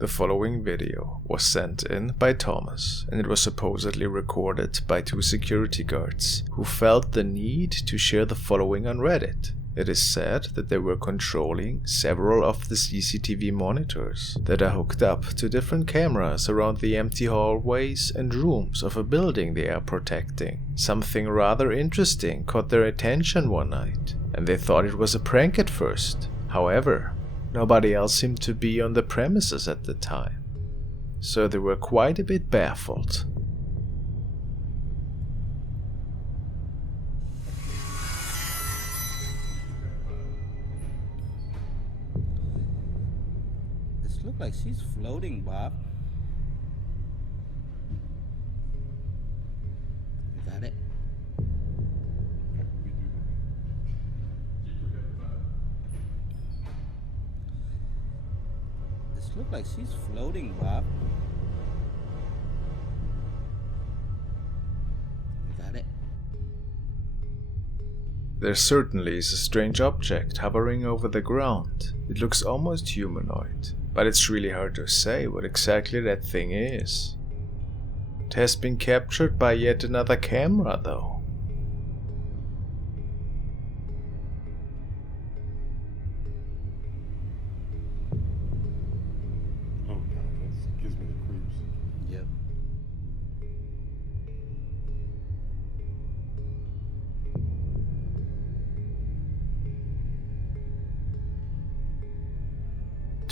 The following video was sent in by Thomas, and it was supposedly recorded by 2 security guards who felt the need to share the following on Reddit. It is said that they were controlling several of the CCTV monitors that are hooked up to different cameras around the empty hallways and rooms of a building they are protecting. Something rather interesting caught their attention one night, and they thought it was a prank at first. However, nobody else seemed to be on the premises at the time, so they were quite a bit baffled. This looks like she's floating, Bob. You got it? Look like she's floating, Bob. You got it? There certainly is a strange object hovering over the ground. It looks almost humanoid, but it's really hard to say what exactly that thing is. It has been captured by yet another camera, though.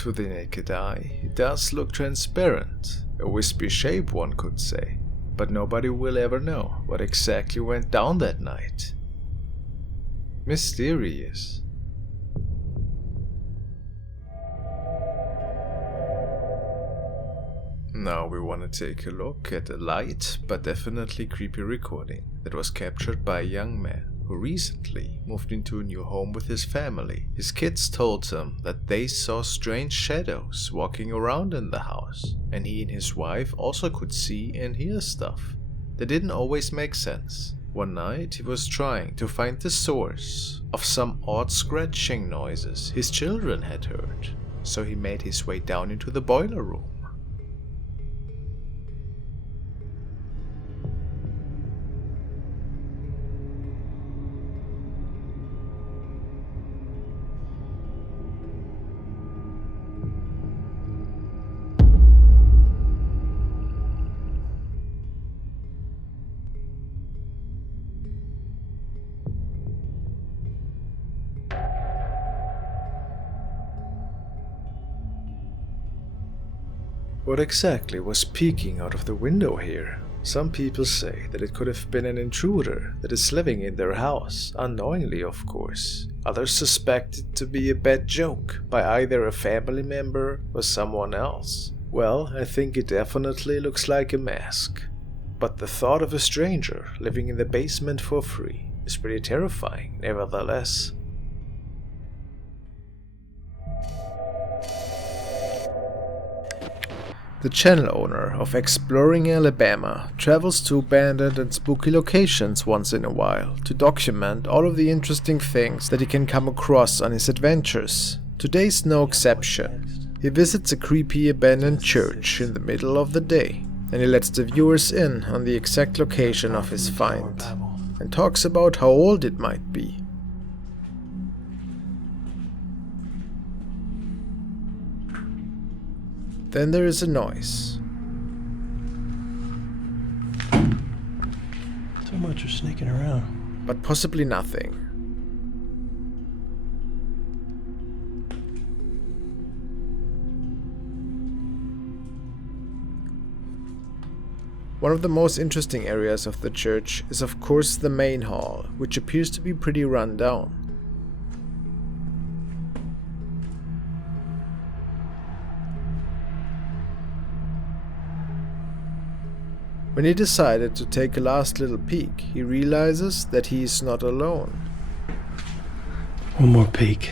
To the naked eye, it does look transparent, a wispy shape one could say, but nobody will ever know what exactly went down that night. Mysterious. Now we want to take a look at a light but definitely creepy recording that was captured by a young man who recently moved into a new home with his family. His kids told him that they saw strange shadows walking around in the house, and he and his wife also could see and hear stuff that didn't always make sense. One night he was trying to find the source of some odd scratching noises his children had heard, so he made his way down into the boiler room. What exactly was peeking out of the window here? Some people say that it could have been an intruder that is living in their house, unknowingly of course. Others suspect it to be a bad joke by either a family member or someone else. Well, I think it definitely looks like a mask. But the thought of a stranger living in the basement for free is pretty terrifying, nevertheless. The channel owner of Exploring Alabama travels to abandoned and spooky locations once in a while to document all of the interesting things that he can come across on his adventures. Today's no exception. He visits a creepy abandoned church in the middle of the day, and he lets the viewers in on the exact location of his find, and talks about how old it might be. Then there is a noise. So much are sneaking around. But possibly nothing. One of the most interesting areas of the church is of course the main hall, which appears to be pretty run down. When he decided to take a last little peek, he realizes that he is not alone. One more peek.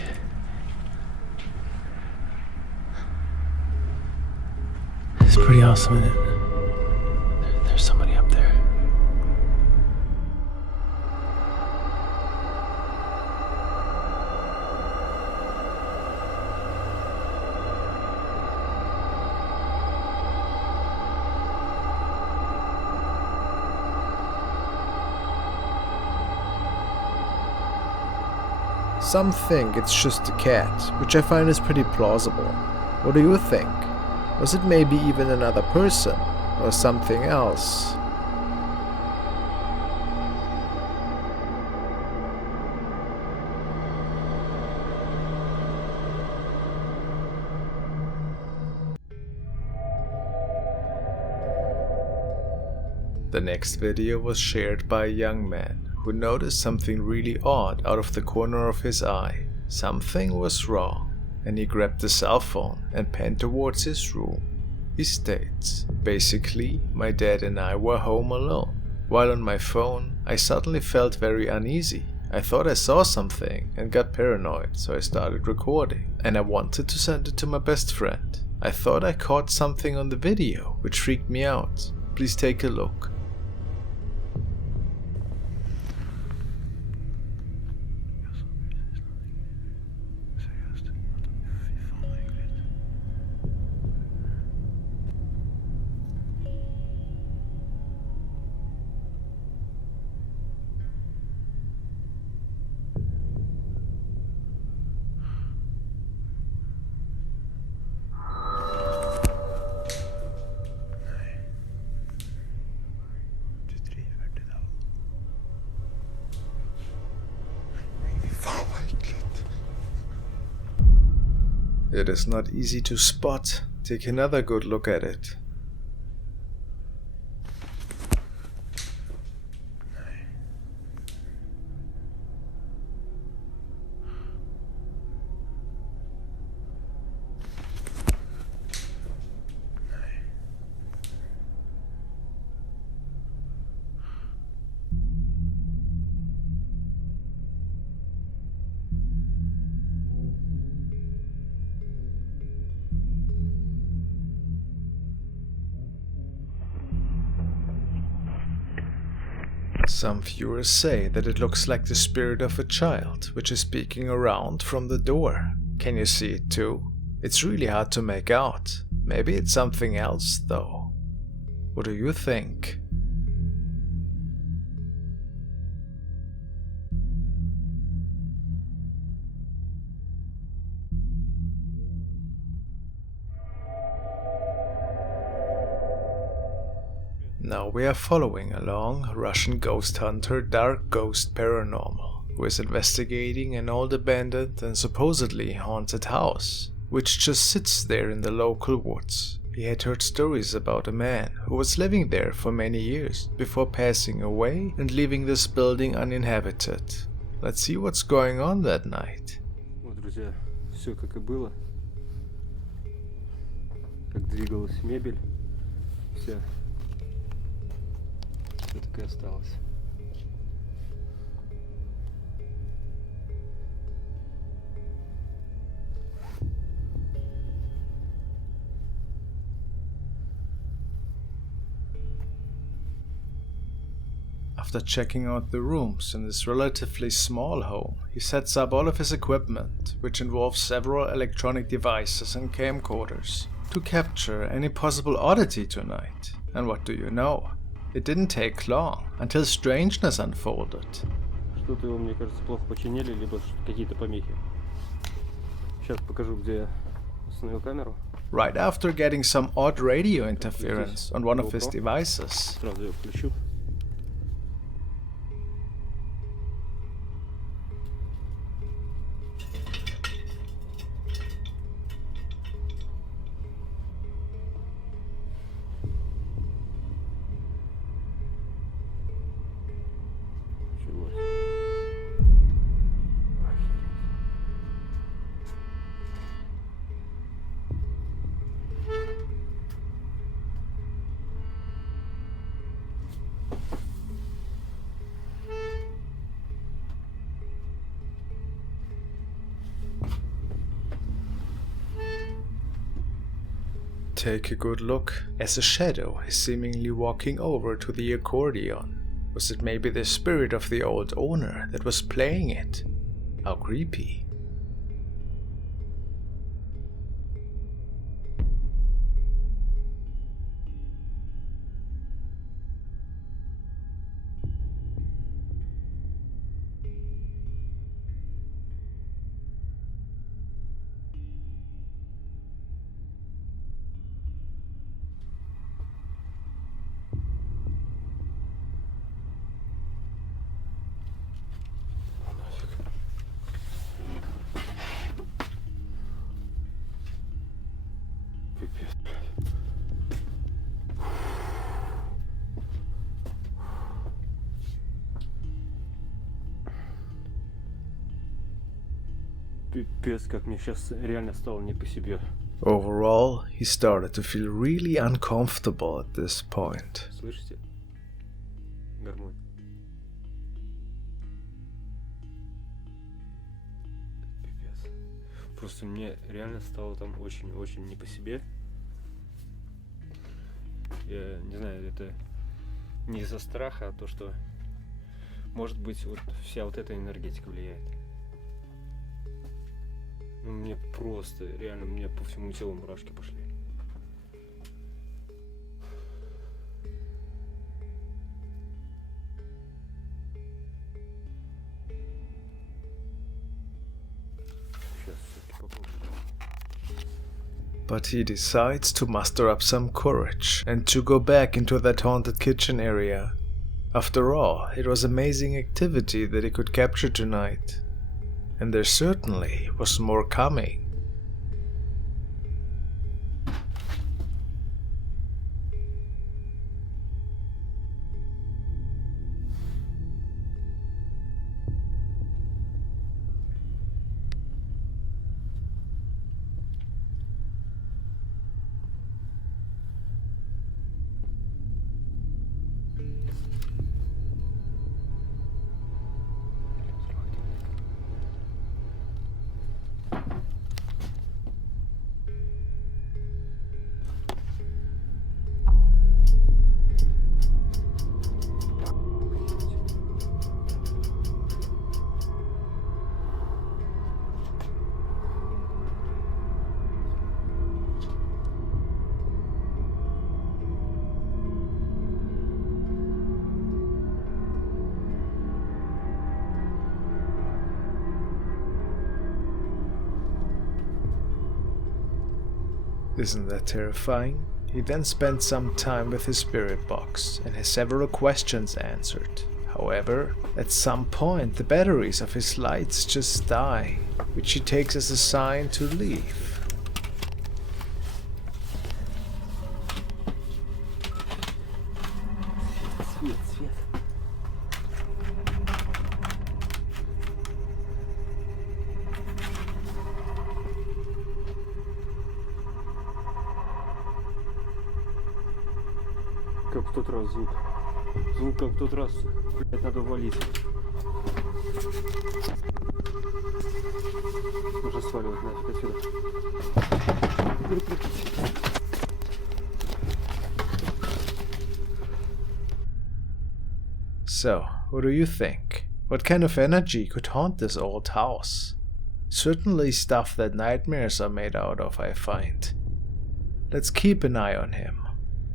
It's pretty awesome, isn't it? There's somebody up there. Some think it's just a cat, which I find is pretty plausible. What do you think? Was it maybe even another person, or something else? The next video was shared by a young man who noticed something really odd out of the corner of his eye. Something was wrong, and he grabbed the cell phone and panned towards his room. He states, "Basically, my dad and I were home alone. While on my phone, I suddenly felt very uneasy. I thought I saw something and got paranoid, so I started recording, and I wanted to send it to my best friend. I thought I caught something on the video, which freaked me out. Please take a look." It is not easy to spot. Take another good look at it. Some viewers say that it looks like the spirit of a child, which is peeking around from the door. Can you see it too? It's really hard to make out. Maybe it's something else though. What do you think? Now we are following along Russian ghost hunter Dark Ghost Paranormal, who is investigating an old abandoned and supposedly haunted house, which just sits there in the local woods. He had heard stories about a man who was living there for many years before passing away and leaving this building uninhabited. Let's see what's going on that night. Вот, друзья, все как и было. Как двигалась мебель, вся. Все так и осталось. After checking out the rooms in this relatively small home, he sets up all of his equipment, which involves several electronic devices and camcorders, to capture any possible oddity tonight. And what do you know? It didn't take long until strangeness unfolded. Что-то его, мне кажется, плохо починили, либо какие-то помехи. Сейчас покажу, где я установил камеру. Right after getting some odd radio interference on one of his devices, Сразу ее включу. take a good look, as a shadow is seemingly walking over to the accordion. Was it maybe the spirit of the old owner that was playing it? How creepy. Пипец, как мне сейчас реально стало не по себе. Overall, he started to feel really uncomfortable at this point. Слышите? Гармонь. Пипец. Просто мне реально стало там очень-очень не по себе. Я не знаю, это не из-за страха, а то, что может быть вот вся вот эта энергетика влияет. Ну, мне просто, реально, мне по всему телу мурашки пошли. Сейчас все-таки попробую. But he decides to muster up some courage and to go back into that haunted kitchen area. After all, it was amazing activity that he could capture tonight. And there certainly was more coming. Isn't that terrifying? He then spent some time with his spirit box and has several questions answered. However, at some point the batteries of his lights just die, which he takes as a sign to leave. Свет. Как в тот раз звук. Звук как в тот раз. Блять, надо валить. Нужно сваливать нафиг отсюда. So, what do you think? What kind of energy could haunt this old house? Certainly stuff that nightmares are made out of, I find. Let's keep an eye on him.